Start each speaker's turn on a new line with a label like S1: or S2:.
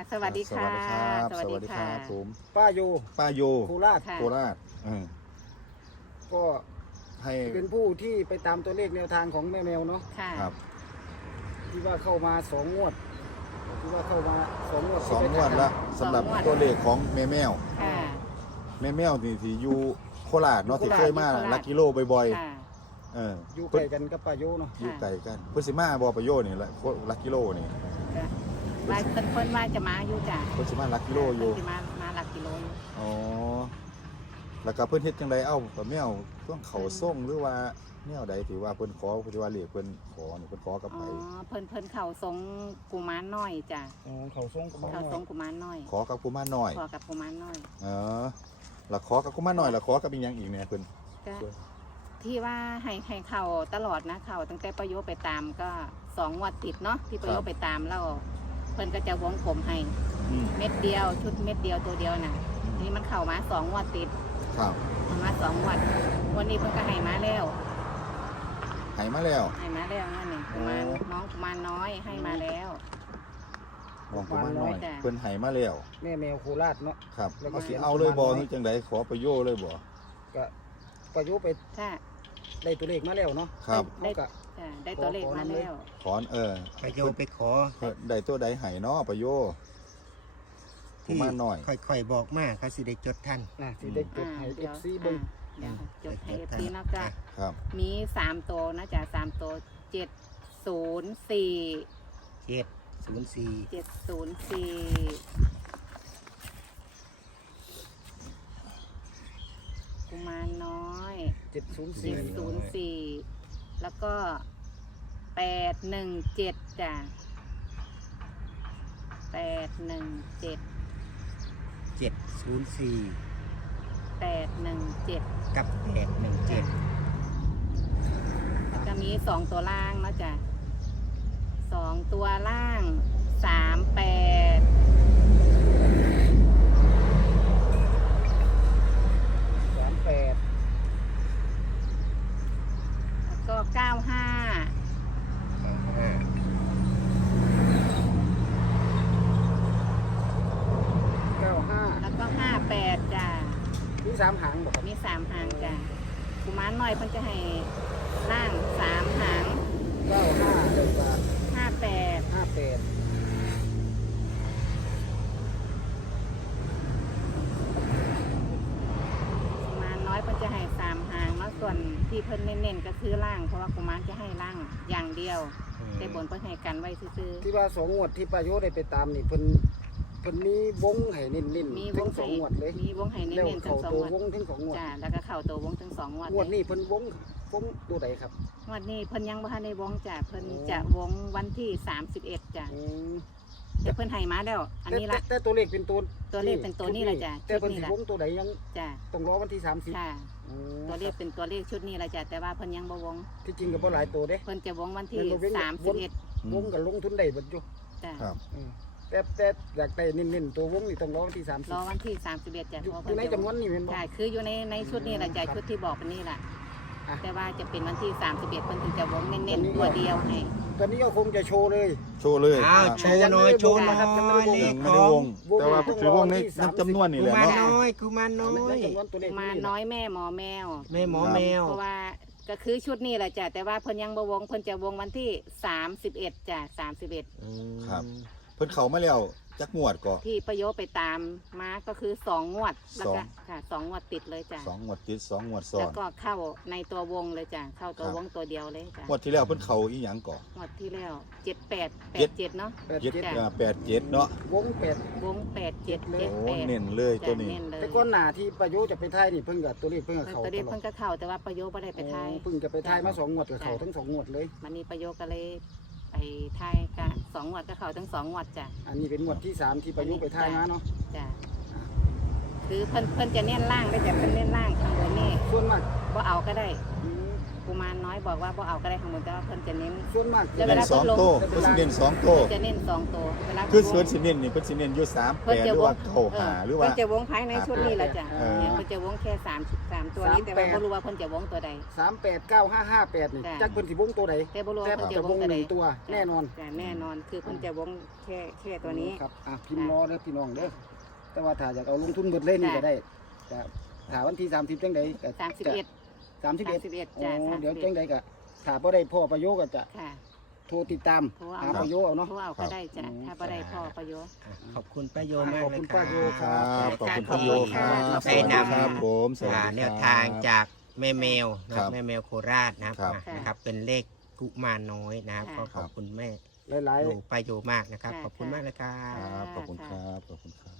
S1: สวัสดีค่ะ
S2: สวัสดีครับผม
S3: ป้าโยโคราช
S2: โคราช
S3: ก็
S2: ให้
S3: เป็นผู้ที่ไปตามตัวเลขแนวทางของแม่แมวเนาะ
S1: ค่ะ
S2: ครับ
S3: ที่ว่าเข้ามา2 งวดที่ว่าเข้ามา2 งวด
S2: สองงวดละสำหรับตัวเลขของแม่แมว
S1: ค่ะ
S2: แม่แมวนี่ที่อยู่โคราชเนาะที่เคยมา
S1: โคราช
S2: ลักกิโลบ่อย
S1: ค่ะ
S2: ๆ
S3: อยู่ใกล้กันกับป้าโยเนาะ
S2: อยู่ไกลกันเพิ่นสิมาบ่ประโยชน์นี่แหละลักกิโลนี่
S1: จ้ะว่าเพิ่นว่าจะมาอยู่จ้ะ
S2: เพิ่นสิมาลักกิโลอยู่
S1: เพิ่นสิมาหลักกิโลอยู่
S2: อ๋อแล้วก็เพิ่นเฮ็ดจังไดเอ้าป้าแมวต้องเข้าส่งหรือว่าแนวใดที่ว่าเพิ่นขอที่ว่าเรียกเพิ่นขอนี่เพิ่นขอกับ
S1: อ๋
S2: ไผ
S1: อเพิ่นเข่าทรงกุมารน้อยจ้ะ
S3: เขาส่งของ
S1: เข่าทรงกุมารน้อย
S2: ขอกับกุมารน้อย
S1: ขอกับกุมารน้อย
S2: แล้วขอกับกุมารน้อยแล้วขอกับอีหยังอีกเนี่ยเพิ่น
S1: ก็ที่ว่าให้เข่าตลอดนะเข่าตั้งแต่ประโยชน์ไปตามก็2 งวดติดเนาะที่ประโยชน์ไปตามแล้วเพิ่นก็จะวงผมให้ เม็ดเดียวชุดเม็ดเดียวตัวเดียวน่ะทีนี้มันเข่ามา2 งวดติด
S2: ครับ
S1: มา2 งวดวันนี้เพิ่นก็ให้มาแล้ว
S2: ให้มาแล้ว
S1: ให้มาแล้วนั่นนี่กุมารน้องกุมารน้อยให้มาแล้ว
S2: มองกุมารน้อย
S1: จ้ะ
S2: เพิ่นให้มาแล้ว
S3: แม่แมวโคราชเนาะ
S2: ครับ
S3: แล้วก็
S2: เอาสิเอาเลยบ่หรือจังไดขอประโยชน์เลยบ่
S3: ก็ป้าโยไป
S1: ถ้า
S3: ได้ตัวเลขมาแล้วเนาะ
S2: ครับ
S3: เขาก็
S1: จ้ะได้ตัวเลขมาแล้ว
S2: ขอ
S4: ไปโยไปขอ
S2: เพิ่นได้ตัวใดให้เนาะประโยชน์กุมารน้อย
S4: ค่อยๆบอกมาเขาสิได้จดทัน
S3: ที่ได้จดให้
S1: เดี๋ยว
S3: FC เบิ่ง
S1: เดี๋ยวจดให้ FC แล้วก็
S2: ครับ
S1: มี3 ตัวนะจ๊ะ3 ตัว704
S4: 704
S1: กุมารน้อย
S3: 704
S1: 704แล้วก็817จ้ะ817
S4: 704
S1: 817
S4: กับ817
S1: แล้วก็มี2 ตัวล่างเนาะจ้ะ2 ตัวล่าง38 แล้วก็95
S3: 95
S1: แล้วก็58จ้ะ
S3: มี3 หางบ่ครับ
S1: มี3 หางจ้ะกุมารน้อยเพิ่นจะให้ล่าง3 หาง
S3: 95เลยว่า
S1: 58
S3: 58
S1: กุมารน้อยเพิ่นจะให้3 หางเนาะส่วนที่เพิ่นเน้นๆก็คือล่าง เพราะว่ากุมารจะให้ล่างอย่างเดียวแต่บนเพิ่นให้กันไว้ซื่อ
S3: ที่ว่า2 งวดที่ป้าโยได้ไปตามนี่เพิ่นมีวงให้เน้น
S1: ๆมี
S3: ๆ
S1: ว
S3: ถึ
S1: ง
S3: ง
S1: ให้
S3: 2 งวดเลย
S1: มีวงให้
S3: แล้ว
S1: เน้นๆทั้
S3: เข้าง
S1: 2
S3: ตัว
S1: งวด
S3: วงถึง2 งวด
S1: จ้ะแล้วก็เข้าตัววงทั้ง2 งวด
S3: งวด
S1: เลย
S3: นี้เพิ่นวงตัวใดครับ
S1: งวดนี้เพิ่นยังบ่ทันได้วงจ้ะเพิ่นจะวงวันที่31จ้ะ
S3: อืม
S1: แต่เพิ่นให้มาแล้วอันนี้ละ
S3: แต่ตัวเลขเป็นตัว
S1: ตัวเลขเป็นตัวนี้แหละจ้ะ
S3: แต่เพิ่น
S1: ชุดนี้
S3: สิ
S1: แหละ
S3: วงตัวใดยัง
S1: จ้ะ
S3: ต้องรอวันที่30
S1: ค่ะ
S3: อืม
S1: ตัวเลขเป็นตัวเลขชุดนี้แหละจ้ะแต่ว่าเพิ่นยังบ่วง
S3: ที่จริงก็บ่หลายตัวเด้
S1: เพิ่นจะวงวันที่
S3: เพิ่นบ่เว้น
S1: 31
S3: วงกับลงทุนได้เบิดอยู่
S1: จ้ะ
S2: ครับ
S3: อืมแต่อยากได้เน้นๆตัววงนี่ต้องรอวันที่30
S1: รอวันที่31จ้ะ
S3: อยู่
S1: เพราะ
S3: อยู่ใน
S1: เพิ่นจะ
S3: จำนวนนี้แม่นบ่
S1: ใช่คืออยู่ในชุดนี้แหละจ้ะชุดที่บอกเป็นนี่แหละ
S3: อ่ะ
S1: แต่ว่าจะเป็นวันที่31เพิ่นถึงจะวงเน้นๆตัวเดียวให้
S3: ตอนนี้ก็คงจะโชว์เลย
S2: โชว์เลย
S4: อ้าวโชว์หน่อยโชว์หน่อย
S3: ยังไม่ได้วง
S4: เล
S2: ยั
S4: ข
S2: ง
S4: ข
S2: ไม่ได้
S4: อ
S2: ว
S4: ง
S2: ง แต่ว่าถือวงในนับจำนวนนี่แห
S4: กุ
S2: ละ
S4: มาร
S2: เนาะ
S4: น้อยกุมารน้อย
S3: ในจำนวนตัวเลข
S1: มาน้อยแม่หมอแมว
S4: แม่หมอแมว
S1: เพราะว่าก็คือชุดนี้แหละจ้ะแต่ว่าเพิ่นยังบ่วงเพิ่นจะวงวันที่31จ้ะ31
S2: ครับ เพิ่นเข้ามาแล้วจักงวดก่อ
S1: ที่ประโยชน์ไปตามมาก็คือ2 งวดแล้วก็
S2: สอง
S1: ค่ะ2 งวดติดเลยจ้ะ
S2: 2งวดติด2งวดซ้อ
S1: แล้ว
S2: น
S1: ก็เข้าในตัววงเลยจ้ะเข้าตัว
S2: ครับ
S1: วงตัวเดียวเลยจ้ะ
S2: งวดที่แล้วเพิ่นเข้าอีหยังก่อ
S1: งวดที่แล้ว7887เนาะ
S2: 7
S1: จ้ะ
S2: 87เนาะ
S3: วง8
S1: วง87
S2: โอ้
S1: 78
S2: เน้นเลยตัวนี้
S1: เน้นเลย
S3: แต่ก่อนหน้าที่ประโยชน์จะไปถ่ายนี่เพิ่นก็ตัวเลขเพิ่นก็เข้า
S1: ตัว
S3: ต
S1: เด็ก
S3: ลอ
S1: เพิ่
S3: ด
S1: นก็เข้าแต่ว่าประโยชน์บ่ได้ไปทาย
S3: เพิ่งจะไปถ่ายมา2 งวดก็เข้าทั้ง2 งวดเลย
S1: มันนี้ประโยชน์ก็เลยไปทายกะ2 งวดก็เข้าทั้ง2 งวดจ้ะ
S3: อันนี้เป็นงวดที่3ที่ประโยชน์ไปถ่ายมาเนาะ
S1: จ้ะคือเพิ่นจะเน้นล่างได้จ้ะเพิ่นเน้นล่างข้างบนนี่
S3: ส่วนมาก
S1: บ่เอาก็ได้
S3: อืม
S1: บกุมารน้อยบอกว่าบ่เอาก็ได้ข้างบนแต่ว่าเพิ่นจะเน้น
S3: ส่วนมาก
S1: แล้ว
S2: เน้นสองโตวเพิ่นสิเน้นสองโตว
S1: จะเน้น2ตัวเวลา
S2: คือเพิ่นสิเน้นนี่เพิ่นสิเน้นอยู่3
S1: เพิ่น
S2: 8ห
S1: จะ
S2: รือ
S1: ว
S2: ว่าง เก้าหาหรือว่า
S1: เพิ่นจะวงภายในชุดนี้แหละจ้ะ
S2: เออ
S1: เนี่ยเพิ่นจะวงแค่3ตัวนี้แต่ว่าบ่รู้ว่าเพิ่นจะวงตัวใด
S3: 389558นี่
S1: จ้ะ
S3: จักเพิ่นสิวงตัวใด
S1: แต่บ่รู้
S3: แต่
S1: ว่าเพิ่น
S3: จะ
S1: จะ
S3: ว
S1: ว
S3: ง
S1: ง
S3: ห
S1: ตัวใด
S3: นึ่งตัวแน่นอน
S1: จ้ะแน่นอนคือเพิ่นจะวงแค่ตัวนี้
S3: ครับพิมพ์รอเด้อพี่น้องเด้อแต่ว่าถ้าอยากเอาลงทุนเบิดเล่นนี่ก็ได้จะถ้าวันที่30จังไดก็
S1: 31
S3: 31
S1: จ้ะ
S3: เดี๋ยวจังไดก็ถ้าบ่ได้พ่อประโยชน์ก็จะ
S1: ค่ะ
S3: โทรติดตาม
S1: โทร
S3: หา
S1: เอา
S3: ประโยชน์เอาเนาะ
S1: โทรเอาก็ได้จ้ะถ้าบ่ได้พ่อประโยชน์
S4: ขอบคุณป้าโยมาก
S3: ขอบคุณ
S4: เลย
S3: ป้าโยค
S2: ค
S3: รั
S2: รับขอบคุณคุณโยครับ
S1: ขอบ
S2: ส
S1: คุ
S2: วัส
S1: ณ
S2: ดี
S1: ค่ะ
S2: ครับผมสวัสดี
S4: แน
S2: ครั
S4: ว
S2: บ
S4: ทางจากแม่แมวนะ
S2: ค
S4: ค
S2: รั
S4: รั
S2: บบ
S4: แม่แมวโคราชนะครับ
S2: ครับ
S4: นะครับ เป็นเลขกุมารน้อยนะครับ
S1: ค่ะ
S4: ก็ขอบคุณแม่
S3: หลาย
S4: โยป้าโยมากนะครับ
S1: ค่ะ
S4: ขอบคุณมากเลยครั
S2: ค
S4: บ
S2: รับขอบคุณครับขอบคุณครับ